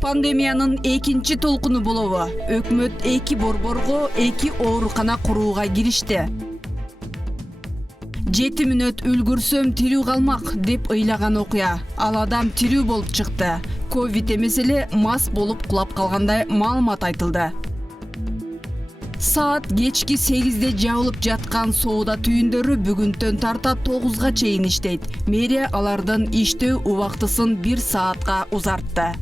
Пандемиянын экинчи толкуну болобу. Өкмөт 2 борборго 2 оорукана курууга киришти. 7 мүнөт үлгүрсөм тирүү калмак деп ыйлаган окуя. Ал адам тирүү болуп чыкты. Ковид эмес эле мас болуп кулап калгандай маалымат айтылды. Саат кечки 8-де жабылып жаткан соода түйүндөрү бүгүндөн тарта 9-га чейин иштейт. Мэрия алардын иштөө убактысын 1 саатка узартты.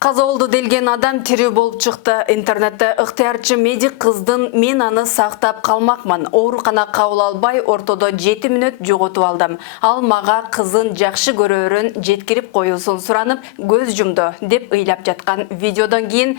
Каза болду делген адам тирүү болуп чыкты. Интернетте ыктыярчы медик кыздын "мен аны сактап калмакмын. Оорукана кабыл албай, ортодо 7 мүнөт жоготуп алдым. Ал мага кызын жакшы көрөөрүн жеткирип коюусун суранып, көз жумду" деп ыйлап жаткан видеодон кийин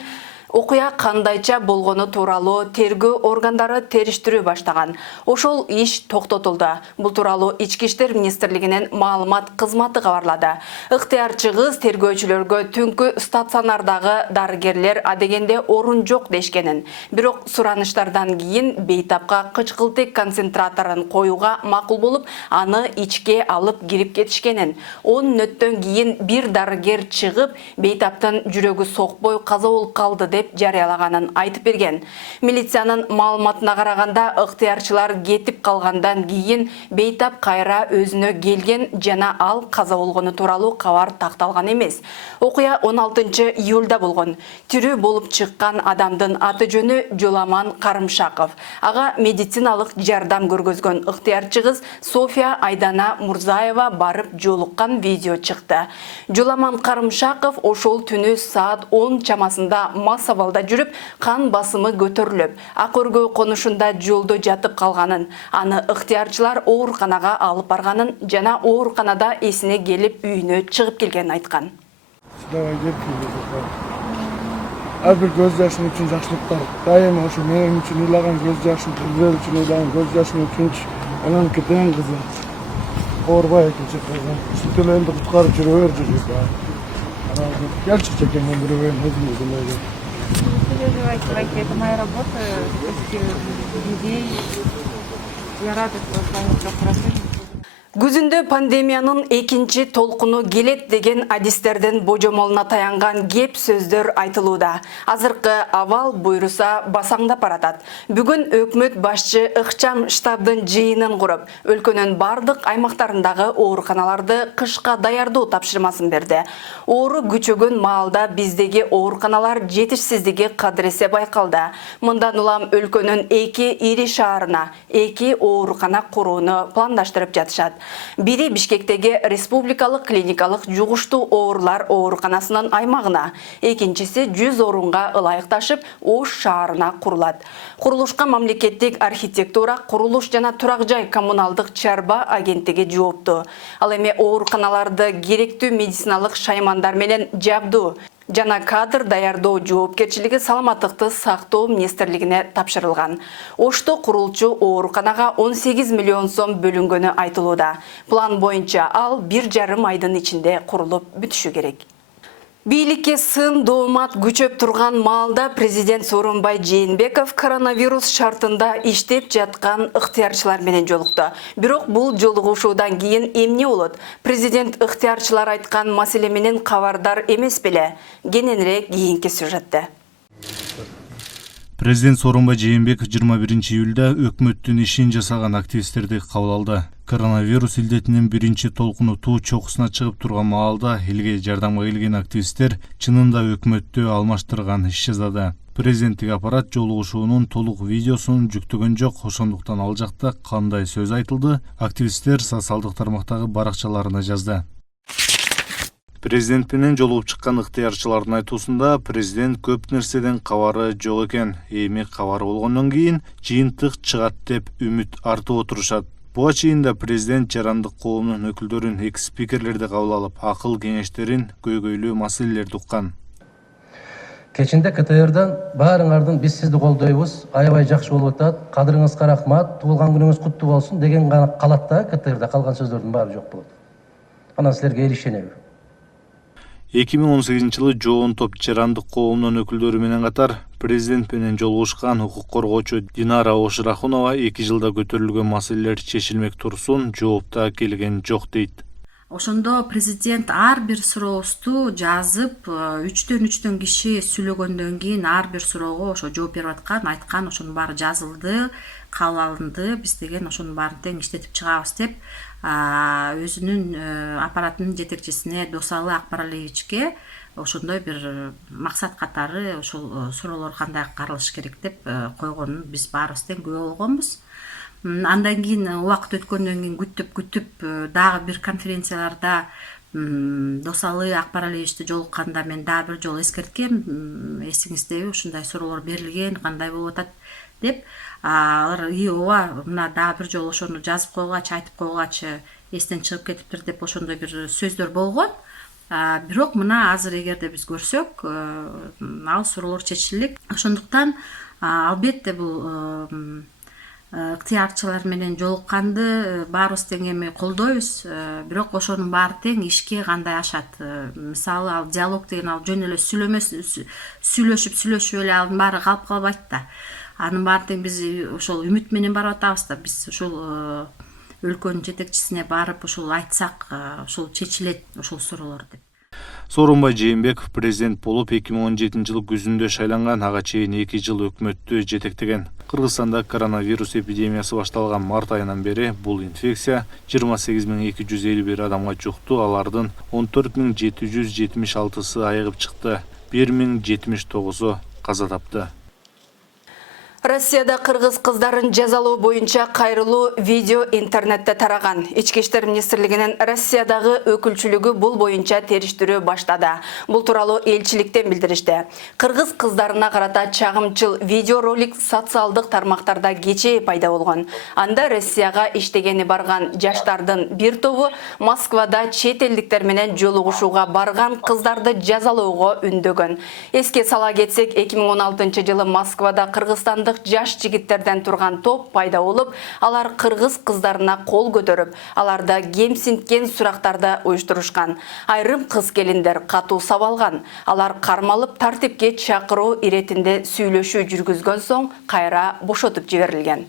окуя кандайча болгону тууралуу тергөө органдары териштирүү баштаган. Ошол иш токтотулду. Бул тууралуу Ички иштер министрлигинин маалымат кызматы кабарлады. Ыктыярчы кыз тергөөчүлөргө түнкү стационардагы дарыгерлер адегенде орун жок дешкенин, бирок сураныштардан кийин бейтапка кычкылтек концентраторун коюуга макул болуп, аны ичке алып кирип кетишкенин. 10 мүнөттөн кийин бир дарыгер чыгып, бейтаптын жүрөгү сокпой каза болуп калды деп жарыялаганын айтып берген. Милициянын маалыматына караганда, ыктыярчылар кетип калгандан кийин бейтап кайра өзүнө келген жана ал каза болгону тууралуу кабар такталган эмес. Окуя 16 июлда болгон. Тирүү болуп чыккан адамдын аты жөнү Жуламан Карымшаков. Ага медициналык жардам көргөзгөн ыктыярчы кыз София Айдана Мурзаева барып жолуккан видео чыкты. Жуламан Карымшаков ошол түнү саат 10 чамасында абалда жүрүп, кан басымы көтөрүлүп, Акөргөө конушунда жолдо жатып калганын, аны ыктыярчылар ооруканага алып барганын жана ооруканада эсине келип үйүнө чыгып келгенин айткан. Ар бир көз жашын үчүн жакшылыктар. Дайыма ошо менин үчүн ыйлаган көз жашын, кыздар үчүн ыйлаган көз жашын үчүнчү. Анан кетен кызы. Оорбай экенчи кызы. Ушул элди куткарып жүрөбөр жүрүп. Келчи чекен өмүрүн өзүмүздүн. Не переживайте, это моя работа, спасти людей. Я рада, что с вами все хорошо. Күзүндө пандемиянын экинчи толкуну келет деген адистердин божомолуна таянган кеп сөздөр айтылууда. Азыркы абал буйруса басаңдап баратат. Бүгүн өкмөт башчы ыкчам штабдын жыйынын куруп, өлкөнүн бардык аймактарындагы ооруканаларды кышка даярдоо тапшырмасын берди. Оору күчөгөн маалда биздеги ооруканалар жетишсиздиги кадыресе байкалды. Мындан улам өлкөнүн 2 ири шаарына 2 оорукана курууну пландаштырып жатышат. Бири Бишкектеги республикалык клиникалык жугуштуу оорулар ооруканасынын аймагына, экинчиси 100 орунга ылайыкташып Ош шаарына курулат. Курулушка мамлекеттик архитектура, курулуш жана турак жай коммуналдык чарба агенттиги жоопту. Ал эми ооруканаларды керектүү медициналык шаймандар менен жабдуу жана кадр даярдоо жоопкерчилиги Саламаттыкты сактоо министрлигине тапшырылган. Ошто курулчу ооруканага 18 миллион сом бөлүнгөнү айтылууда. План боюнча ал 1,5 айдын ичинде курулуп бүтүшү керек. Бийликке сын доомат күчөп турган маалда президент Сооронбай Жээнбеков коронавирус шартында иштеп жаткан ыктыярчылар менен жолукту. Бирок бул жолугушуудан кийин эмне болот? Президент ыктыярчылар айткан маселе менен кабардар эмес беле? Кененирээк кийинки сюжетте. Президент Сооронбай Жээнбеков 21 июлда өкмөттүн ишин жасаган активисттерди кабыл алды. Коронавирус илдетинин биринчи толкуну туу чокусуна чыгып турган маалда элге жардамга келген активисттер чынында өкмөттү алмаштырган иш жазады. Президенттик аппарат жолугушуунун толук видеосун жүктөгөн жок, ошондуктан ал жакта кандай сөз айтылды, активисттер социалдык тармактагы баракчаларына жазды. Президент менен жолугуп чыккан ыктыярчылардын айтуусунда президент көп нерседен кабары жок экен. Эми кабары болгондон кийин жыйынтык чыгат деп үмүт артып отурушат. Буга чейин да президент жарандык коомдун өкүлдөрүн, экс-спикерлерди кабыл алып, акыл кеңештерин, көйгөйлүү маселелерди уккан. Кечинде КТРдан баарыңардын биз сизди колдойбуз, аябай жакшы болуп атат, кадырыңызга рахмат, туулган күнүңүз куттуу болсун деген гана калат да КТРда, калган сөздөрдүн баары жок болот. Анан силерге эл ишенеби? 2018 жоон топ жарандык коомунун өкүлдөрү менен катар президент менен жолугушкан укук коргоочу Динара Ошрахунова 2 жылда көтөрүлгөн маселелер чечилмек турсун жоопта келген жок дейт. Ошондо президент ар бир сурообузду жазып, 3-3 киши сүйлөгөндөн кийин ар бир суроого ошо жооп берип аткан, айткан ошонун баары жазылды, кабыл алынды, биз деген ошонун баарын тең иштетип чыгабыз деп өзүнүн аппаратынын жетекчисине Досалы Акбаралиевичке ошондой бир максат катары ошол суроолор кандай каралыш керек деп койгонун биз баарыбыз тең күбө болгонбуз. Андан кийин убакыт өткөндөн кийин күтүп дагы бир конференцияларда Досалы Акбаралиевичти жолукканда мен дагы бир жолу эскерткем, эсиңиздеби ушундай суроолор берилген, кандай болуп атат деп. Алар ооба мына дагы бир жолу ошону жазып койгугачы, айтып койгугачы эстен чыгып кетиптир деп ошондой бир сөздөр болгон. Бирок мына азыр эгерде биз көрсөк, ал суроолор чечилик. Ошондуктан албетте бул ыктыярчылар менен жолукканды баарыбыз тең эми колдойбуз, бирок ошонун баары тең ишке кандай ашат. Мисалы ал диалог деген ал жөн эле сүйлөшүп эле анын баары калып калбайт да. Анын баары тең биз ошол үмүт менен барып атабыз да, биз ушул өлкөнүн жетекчисине барып ушул айтсак, ушул чечилет ошол суроолор деп. Сооронбай Жээнбеков президент болуп 2017 жылы күзүндө шайланган, ага чейин 2 жыл өкмөттү жетектеген. Кыргызстанда коронавирус эпидемиясы башталган март айынан бери бул инфекция 28251 адамга жукту, алардын 14776-сы айыгып чыкты, 1079-у каза тапты. Россияда кыргыз кыздарын жазалоо боюнча кайрылуу видео интернетте тараган. Ички иштер министрлигинин Россиядагы өкүлчүлүгү бул боюнча териштирүү баштады. Бул тууралуу элчиликтен билдиришти. Кыргыз кыздарына карата чагымчыл видеоролик социалдык тармактарда кечээ пайда болгон. Анда Россияга иштегени барган жаштардын бир тобу Москвада чет элдиктер менен жолугушууга барган кыздарды жазалоого үндөгөн. Эске сала кетсек, 2016 жылы Москвада Кыргызстандык жаш жигиттерден турган топ пайда болуп, алар кыргыз кыздарына кол көтөрүп, аларда кемсинткен сурактарды уюштурушкан. Айрым кыз келиндер катуу сабалган. Алар кармалып тартипке чакыруу иретинде сүйлөшүү жүргүзгөн соң кайра бошотуп жиберилген.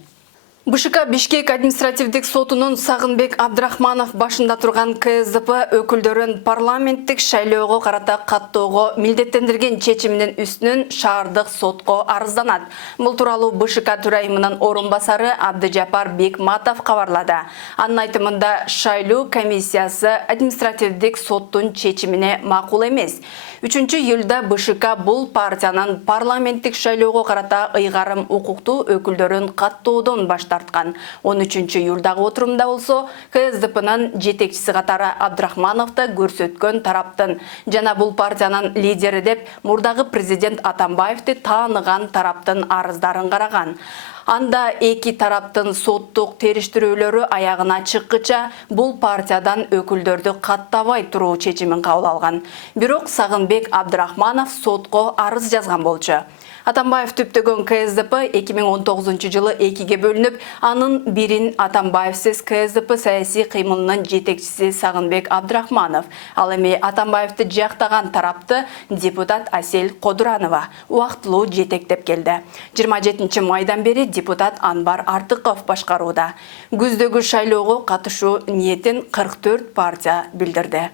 БШК Бишкек административдик сотунун Сагынбек Абдрахманов башында турган КСДП өкүлдөрүн парламенттик шайлоого карата каттоого милдеттендирген чечиминин үстүнөн шаардык сотко арызданат. Бул тууралуу БШК төрайымынын орун басары Абдыжапар Бекматов кабарлады. Анын айтымында шайлоо комиссиясы административдик соттун чечимине макул эмес. 3-июлда БШК бул партиянын парламенттик шайлоого карата ыйгарым укуктуу өкүлдөрүн каттоодон баш тарткан. 13-июлдагы отурумда болсо КСДПнын жетекчиси катары Абдрахмановду көрсөткөн тараптын жана бул партиянын лидери деп мурдагы президент Атамбаевди тааныган тараптын арыздарын караган. Анда эки тараптын соттук териштирүүлөрү аягына чыккыча бул партиядан өкүлдөрдү каттабай туруу чечимин кабыл алган. Бирок Сагынбек Абдрахманов сотко арыз жазган болчу. Атамбаев түптөгөн КСДП 2019 жылы экиге бөлүнүп, анын бирин Атамбаевсиз КСДП саясий кыймылынын жетекчиси Сагынбек Абдрахманов, ал эми Атамбаевди жактаган тарапты депутат Асель Кодуранова убактылуу жетектеп келди. 27 майдан бери депутат Анбар Артыков башкарууда. Күздөгү шайлоого катышуу ниетин 44 партия билдирди.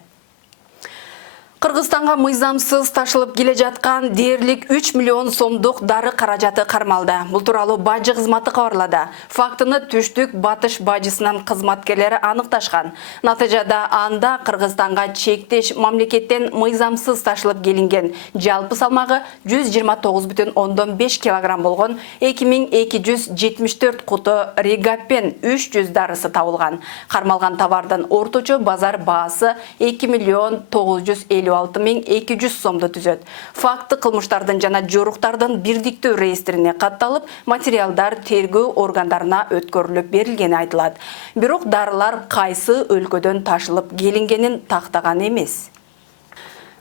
Кыргызстанга мыйзамсыз ташылып келе жаткан дээрлик 3 миллион сомдук дары каражаты кармалды. Бул тууралуу бажы кызматы кабарлады. Фактыны Түштүк Батыш бажысынын кызматкерлери аныкташкан. Натыйжада анда Кыргызстанга чектеш мамлекеттен мыйзамсыз ташылып келинген жалпы салмагы 129,5 кг болгон 2274 куту Ригапен 300 дарысы табылган. Кармалган товардын орточо базар баасы 2,956,200 сомду түзөт. Факты кылмыштардын жана жоруктардын бирдиктүү реестрине катталып, материалдар тергөө органдарына өткөрүлүп берилгени айтылат. Бирок дарылар кайсы өлкөдөн ташылып келингенин тактаган эмес.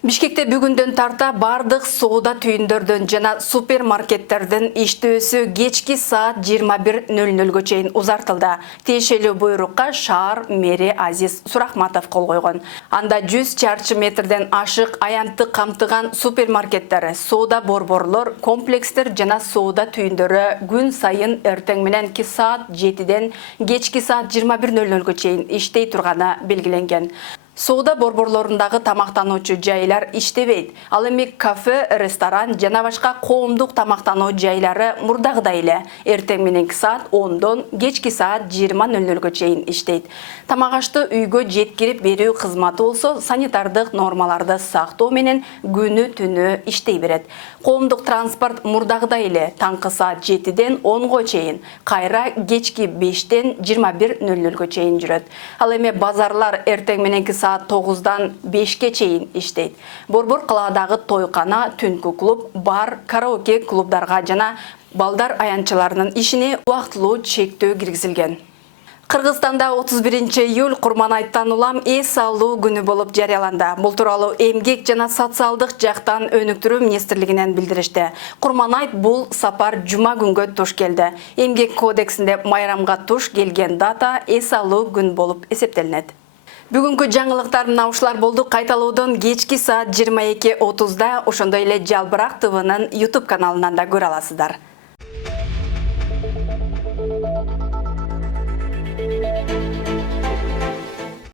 Бишкекте бүгүндөн тарта бардык соода түйүндөрдөн жана супермаркеттердин иштөөсү кечки саат 21:00 чейин узартылды. Тиешелүү буйрукка шаар мэри Азиз Сурахматов кол койгон. Анда 100 чарчы метрден ашык аянтты камтыган супермаркеттер, соода борборлор, комплекстер жана соода түйүндөрү күн сайын эртең мененки саат 7ден кечки саат 21:00 чейин иштей турганы белгиленген. Соода борборлорундагы тамактануучу жайлар иштебейт. Ал эми кафе, ресторан жана башка коомдук тамактануу жайлары мурдагыдай эле эртең мененки саат 10дон кечки саат 20:00 чейин иштейт. Тамак ашты үйгө жеткирип берүү кызматы болсо санитардык нормаларды сактоо менен күнү түнү иштей берет. Коомдук транспорт мурдагыдай эле таңкы саат 7ден 10го чейин, кайра кечки 5ден 21:00 чейин жүрөт. Ал эми базарлар эртең мененки саат 9дан 5ке чейин иштейт. Борбор калаадагы тойкана, түнкү клуб, бар, караоке клубдарга жана балдар аянтчыларынын ишине убактылуу чектөө киргизилген. Кыргызстанда 31 июль Курманайттан улам эс алуу күнү болуп жарыяланды. Бул тууралуу эмгек жана социалдык жактан өнүктүрүү министрлигинен билдиришти. Курманайт бул сапар жума күнгө туш келди. Эмгек кодексинде майрамга туш келген дата эс алуу күн болуп эсептелинет. Бүгүнкү жаңылыктар мына ушулар болду. Кайталоодон кечки саат 22:30да ошондой эле Жалбырак ТВнын YouTube каналынан да көрө аласыздар.